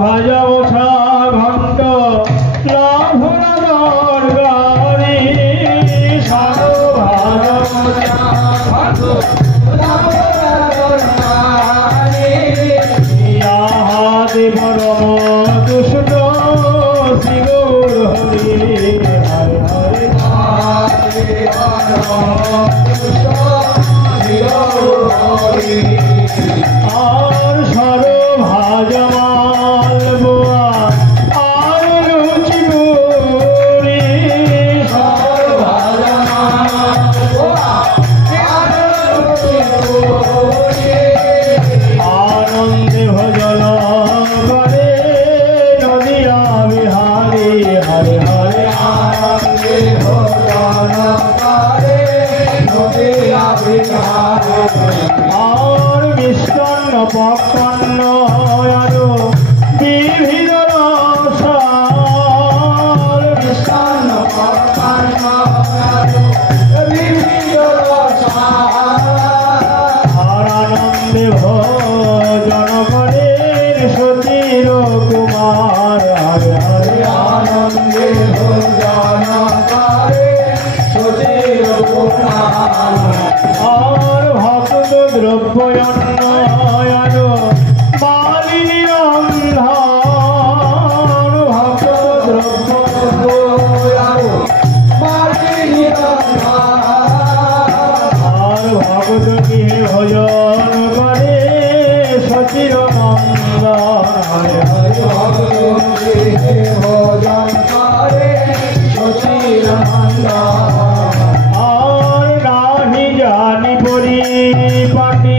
ভাজা ওঠা ঘন্ট পক্ষন্ন বিবিধ রস মিষ্টান্ন পক্ষন্ন বিবিধ রস আনন্দে ভোজন করে সতীর কুমার হরে হরে আনন্দে ভোজন করে সতীর কুমার আর ভক্ত দ্রব্যন্ন মালিনী রন্ধন ভক্ত দ্রব্য মালিনী রন্ধন আর ভগত গৃহে ভোজন করে সচির নন্দন হরে হরে ভগত গৃহে ভোজন করে সচির নন্দন আর নাহি জানি পরিপাটি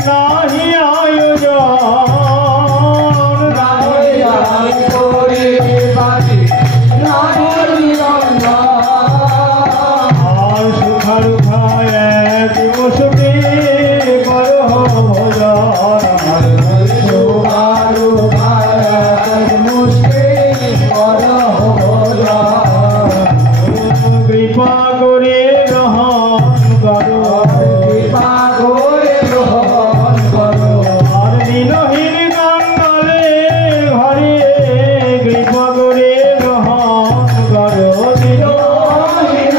নাহি আয়োজন নাহি জানি পরিপাটি নাহি আয়োজন আর সুখা এক মুসুটি করো ভোজন সুখা এক মুসুটি করো ভোজন কৃপা করে গ্রহণ করো কৃপা করে গ্রহণ করো আর দিনহীন কাঙ্গালে ঘরে কৃপা করে গ্রহণ করো দিনহীন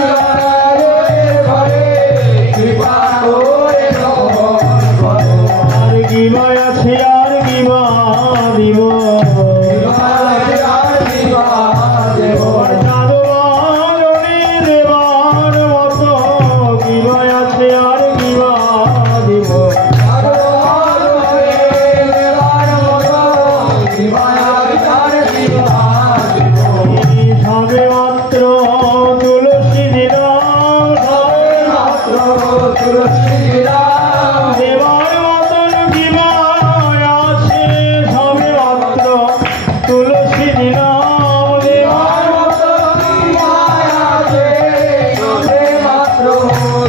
ঘরে কৃপা করে গ্রহণ করো আর কিবা আছে আর কিবা দিব দেবার মতন কিবা আছে সবে মাত্র তুলসী দিলাম দেবার মতন কিবা আছে সবে মাত্র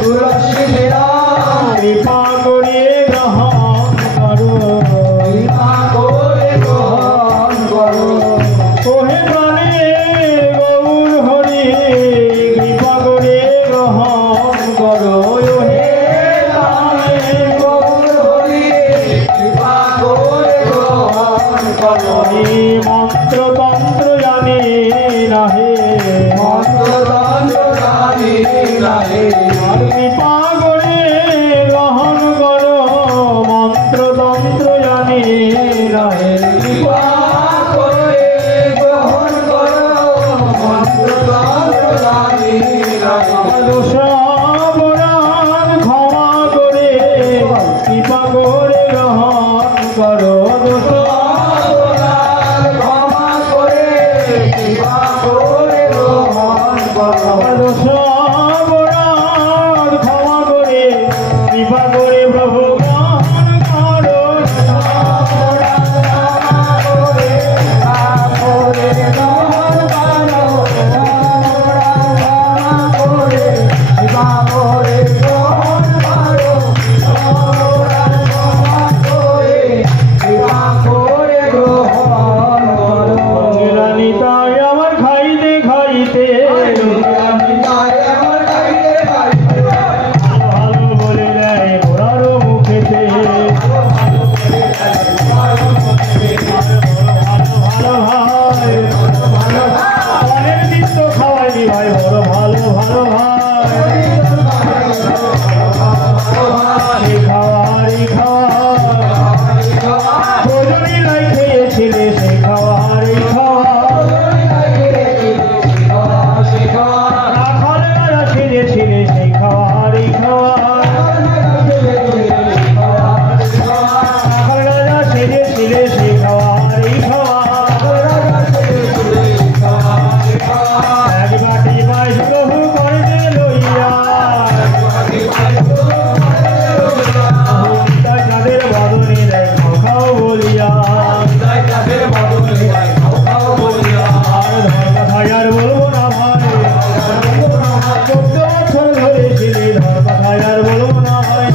তুলসী দিলাম কৃপা করে গ্রহণ করো কৃপা করে গ্রহণ করো কোহে প্রাণের গৌর হরি কৃপা করে গ্রহণ করো হে প্রাণের গৌর হরি কৃপা করে গ্রহণ করো মন্ত্র তন্ত্র জানি নাহে মন্ত্র তন্ত্র জানি নাহে আর কৃপা করে গ্রহণ করো মন্ত্র তন্ত্র জানি নাহে কৃপা করে গ্রহণ করো মন্ত্র তন্ত্র জানি নাহে অপরাধ ক্ষমা করে কৃপা করে গ্রহণ করো অপরাধ ক্ষমা করে কৃপা করে গ্রহণ করো অপরাধ ক্ষমা করে কৃপা করে প্রভু গ্রহণ করো আমার খাইতে খাইতে ভালো বলে দেয় ওরারও মুখেতে ভালো ভাই অনেক দিন তো খাওয়াইনি ভাই বড় ভালো ভালো ভাই খাওয়ারি খাওয়া প্রয়োজনই নাই খেয়েছিলে সেই খাওয়ারি খাওয়া রাখাল রাজা ছেড়েছিলে সেই খাওয়ারি খাওয়া রাখাল রাজা ছেড়েছিলে সেই খাওয়ারি খাওয়া এক বাটি বাইশ বহু করতে লইয়া তাদের বদনে দেয় খাও বলিয়া আর ধর্ম ভাইয়ার বলবো না ভাই 14 বছর ধরেছিলে ধর্ম ভাইয়ার বলবো না ভাই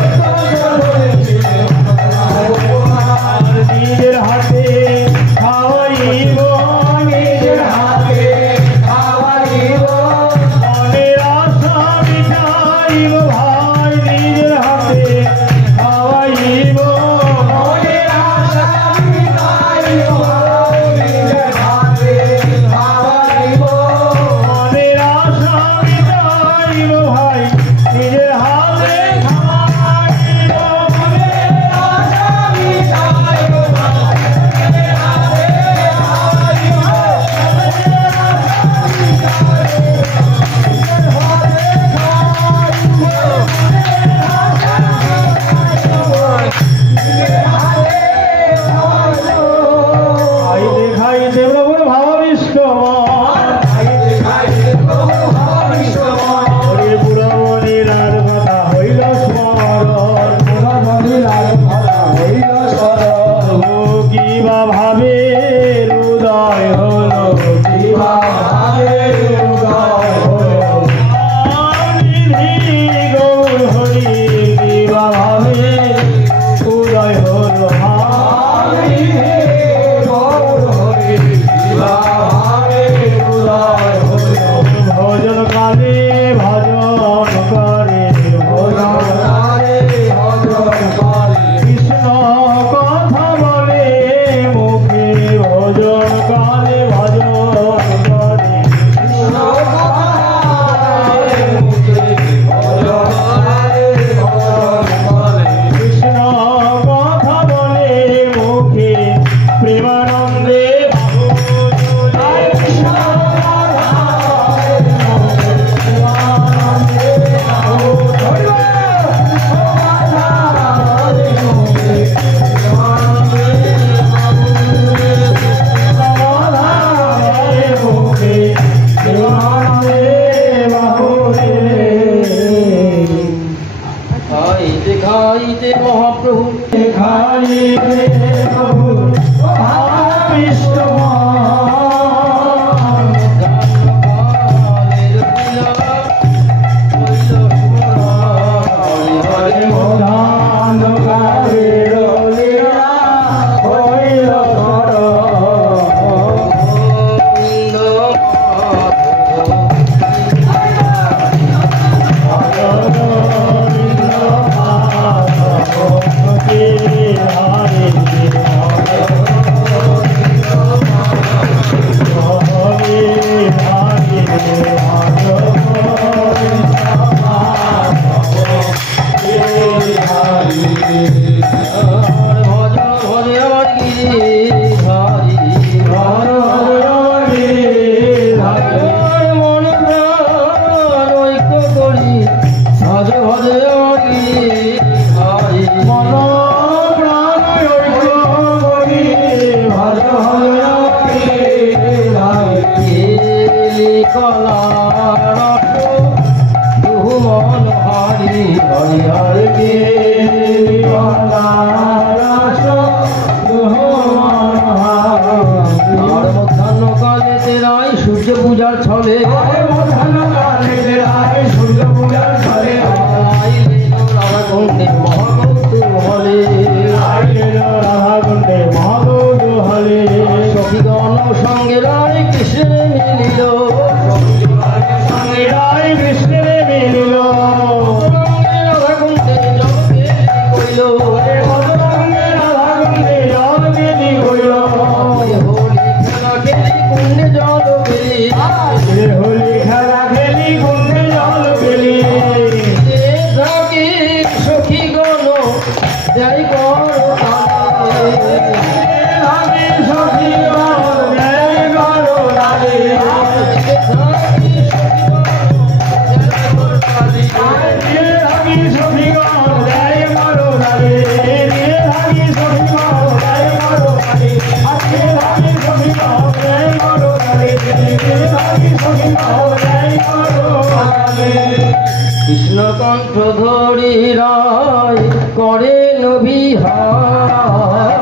কৃষ্ণকণ্ঠ ধরি রায় করেন বিহার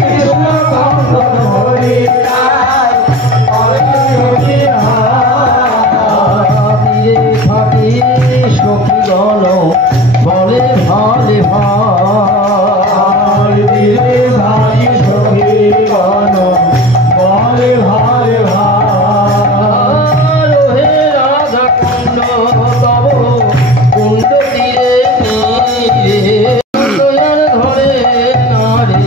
কৃষ্ণকণ্ঠ ধরি রায় করেন বিহার তীরে থাকি সখীগণ বলে ভালে ভাই তীরে থাকি সখীগণ বলে ভালে ভাই হে রাধা কুণ্ড তব কুণ্ড তীরে ধরে না রে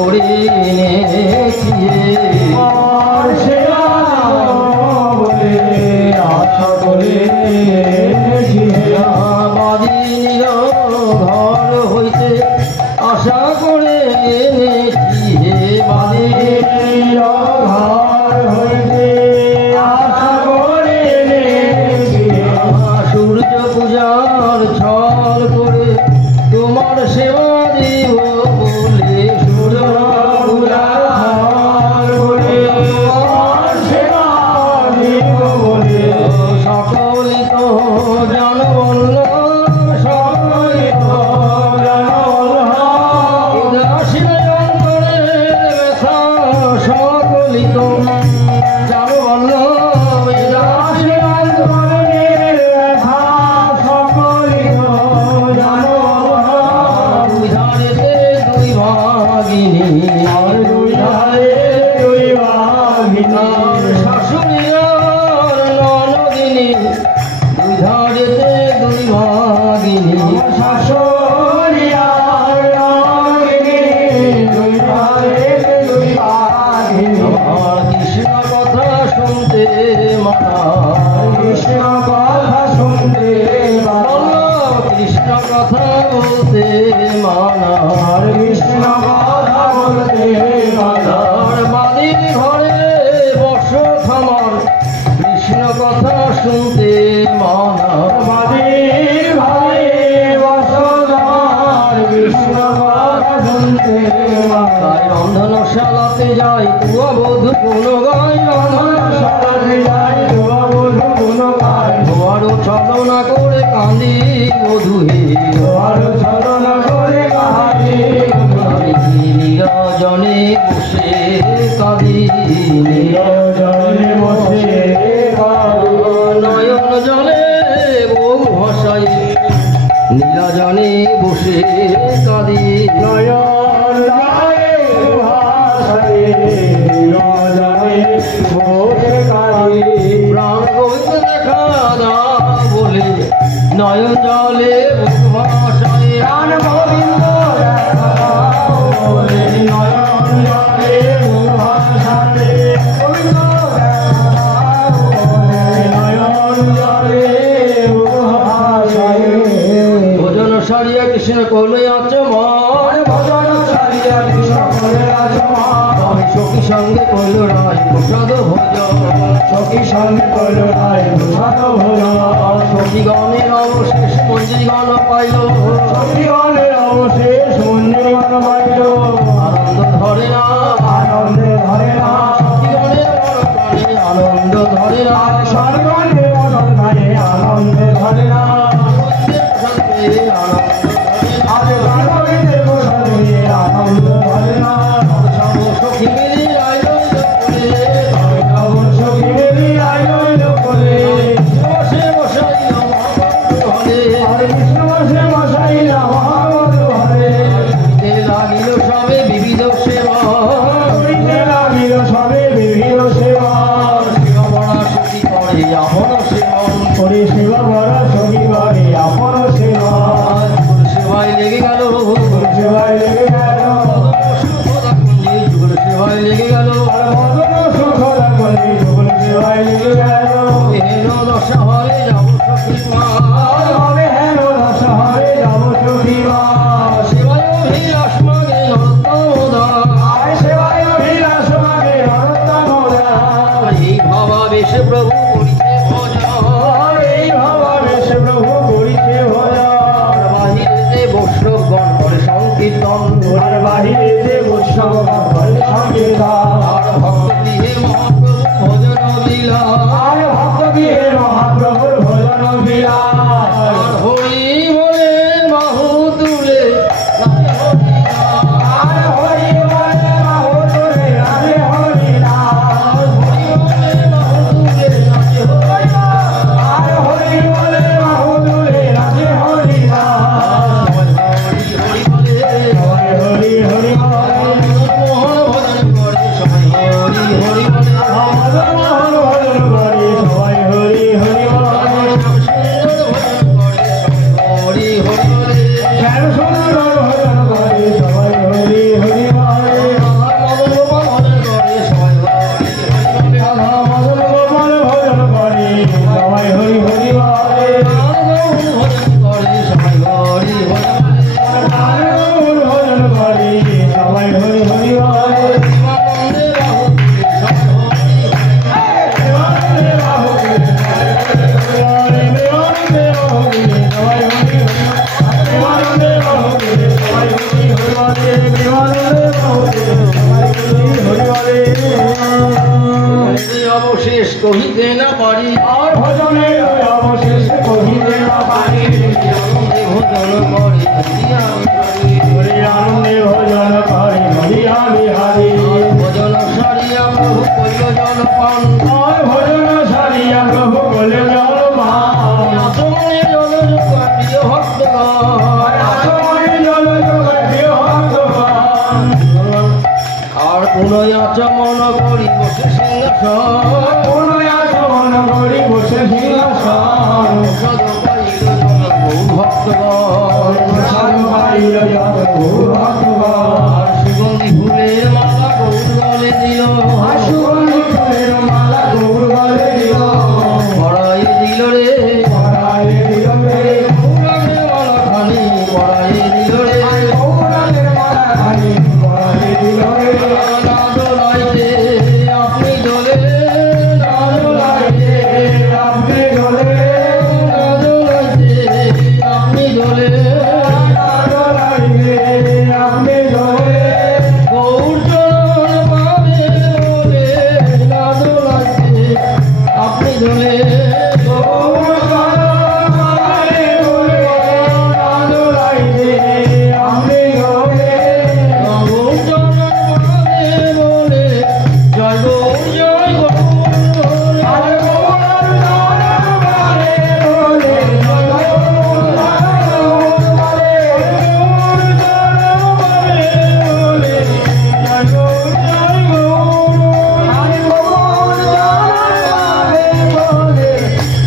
করে এনেছি আর সেবা বলে আশা করে এনেছি বাদিনীর ঘর হইতে আশা করে এনেছি হে বাদিনীর ঘর হইতে আশা করে এনেছি সূর্য পূজার ছল করে তোমার সেবা দিব বলে সূর্য পূজার ছল করে আর সেবা দিব বলে সকলই তো জানবল্ল সকলই তো সকলই তো জানবল্ল মানার কৃষ্ণ কথা বলতে মানার বাদির ঘরে বর্ষ খামার কৃষ্ণ কথা শুনতে মানার বাদির ঘরে বসবার কৃষ্ণ কথা শুনতে তাই রন্ধনশালাতে যাই তুয়া বধূ কোন গাই রন্ধনশালাতে যাই তুয়া বধূ কোন গাই তোমারও ছলনা করে কান্দি বধূ হে তোমারও ছলনা করে কাঁদি নিরজনে বসে কাঁদি নিরজনে বসে নয়ন জলে বউ ভাসাই নীলাজনে বসে কাঁদি নয়ন জলে ভাসাই নীলাজনে বসে কাঁদি প্রাণ হইতে দেখা দাও বলে নয়ন জলে বউ ভাসাই প্রাণ গোবিন্দ দেখা দাও বলে নয়ন জলে ভাসাই গোবিন্দ দেখা দাও বলে নয়ন জলে ভাসাই ভোজন সারিয়া কৃষ্ণ কলে আচমন ভজন ছাড়িয়া কৃষ্ণ করে আচমন আমি সখী সঙ্গে কইল রায় প্রসাদ ভোজন সখী সঙ্গে কইল রায় প্রসাদ ভোজন সখী গণের অবশেষ মঞ্জির গান পাইল সখীগণের অবশেষ মন্দিরগণ পাইল আনন্দ ধরে না আনন্দে ধরে না সখীগণের বড় প্রাণে আনন্দ ধরে না স্বর্গণে মদন ধারে আনন্দে ধরে না আজ গানবিতে বসে আনন্দ ধরে না সখী মিলি আয়োজন করে সখী মিলি আয়োজন করে বসে বসাইল মহাবন্ধু ঘরে হরে কৃষ্ণ বসে বসাইলা মহাবন্ধু হরে লাগিল সবে বিবিধ সেবা করিতে লাগিল সবে বিবিধ সেবা সেবা বড়া সখী করে আপন সেবন করে সেবা বড় সখী করে আপন সেবা সেবায় লেগে গেল সেবায় লেগে গেল সেবায় লেগে গেল আর মদন সুখ রাখলে যুগল সেবায় লেগে গেল হেন দশা হলে যাব সখী মা আর হবে হেন শহরে যাব সখী মা সেবায় অভিলাষ মাগে নরোত্তমদা আয় সেবায় অভিলাষ মাগে নরোত্তমদা এই ভাবাবেশে প্রভু করিতে ভজন আর এই ভাবাবেশ প্রভু করিতে ভজন বাহিরে বৈষ্ণবগণ করে সংকীর্তন আর বাহিরে যে বৈষ্ণব ভজন সংকীর্তন আর ভক্ত গৃহে মহাপ্রভু ভজন লীলা আর ভক্ত গৃহে মহাপ্রভুর ভজন বিলাস আর হরি বলে বাহু তুলে নাচে হরি নাম। আর হরি বলে বাহু তুলে নাচে হরি নাম হরি বলে বাহু তুলে নাচে হরি নাম। আর হরি বলে বাহু তুলে নাচে হরি নাম হরি হরি বলে হরি হরি হরি মোহন ভজন করে সবাই অবশেষ কহিতে না পারি আর ভজনে অবশেষ কহিতে না পারি আনন্দে ভজন করে হরি আনন্দে ভজন করে হরিয়া বিহারী ভজন সারিয়া প্রভু কইল জন পান আর ভজন সারিয়া প্রভু বলে জল মান আসমনে জন প্রিয় ভক্তগণ আসমনে জল প্রিয় ভক্তগণ আর পুনঃ আচমন করি বসে সিংহাসন পুনঃ আচমন করি বসে সিংহাসন প্রসাদ পাইল জন বহু ভক্তগণ প্রসাদ পাইল জন বহু ভক্তগণ আর সুগন্ধি ফুলের মালা গৌরগলে দিল আর সুগন্ধি ফুলের মালা গৌরগলে দিল পড়াই দিল রে পরায়ে দিল রে গৌরাঙ্গের মালা খানি পড়াই দিল রে গৌরাঙ্গের মালা খানি পরায়ে দিল রে না দোলাইতে আপনি দোলে না দোলাইতে আপনি দোলে না দোলাইতে আপনি দোলে আপনি দোলে গৌর চরণ পাবে বলে না দোলাইতে আপনি দোলে গৌর চরণ পাবে বলে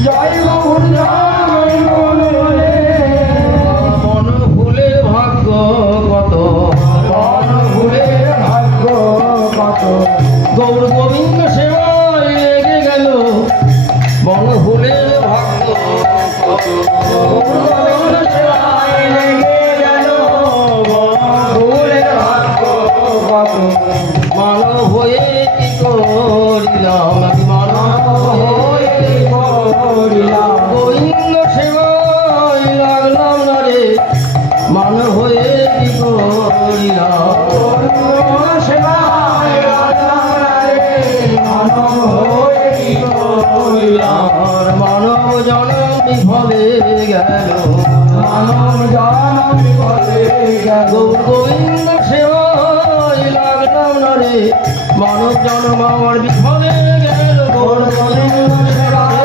জয় গৌর জয় গৌর মন ভুলে ভাগ্য কত গৌর গোবিন্দ সেবায় লেগে গেল মন ভুলে ভাগ্য কত মানব হয়ে কি করিলাম আমি মানব হয়ে গোবিন্দ সেবায় লাগলাম না রে মানব হয়ে কি করিলাম আর মানব জনম বিফলে গেল গৌর গোবিন্দ সেবায় লাগলাম না রে মানব জনম আমার বিফলে গেল গৌর গোবিন্দ সেবায়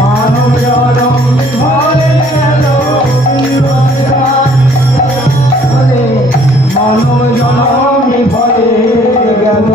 মানব জনম বিফলে গেল মানব জনম বিফলে গেল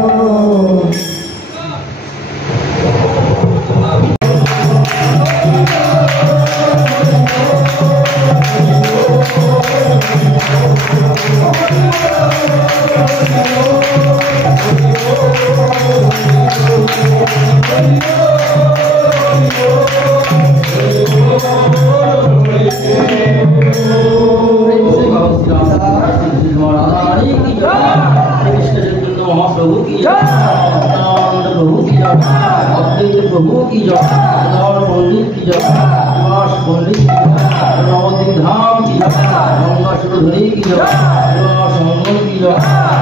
महाप्रभु की जय प्रभु की जय अद्वैत प्रभु की जय पंडित की जय पंडित की जय नवदीप धाम की जय गंगा सुरधरी की जय संगम की जय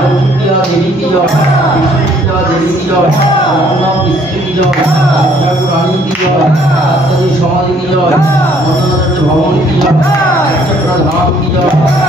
विद्या देवी की जय विद्या देवी की जय नाम मिश्री की जय रानी की जय समाधि की जय भवन की जय चक्र धाम की जय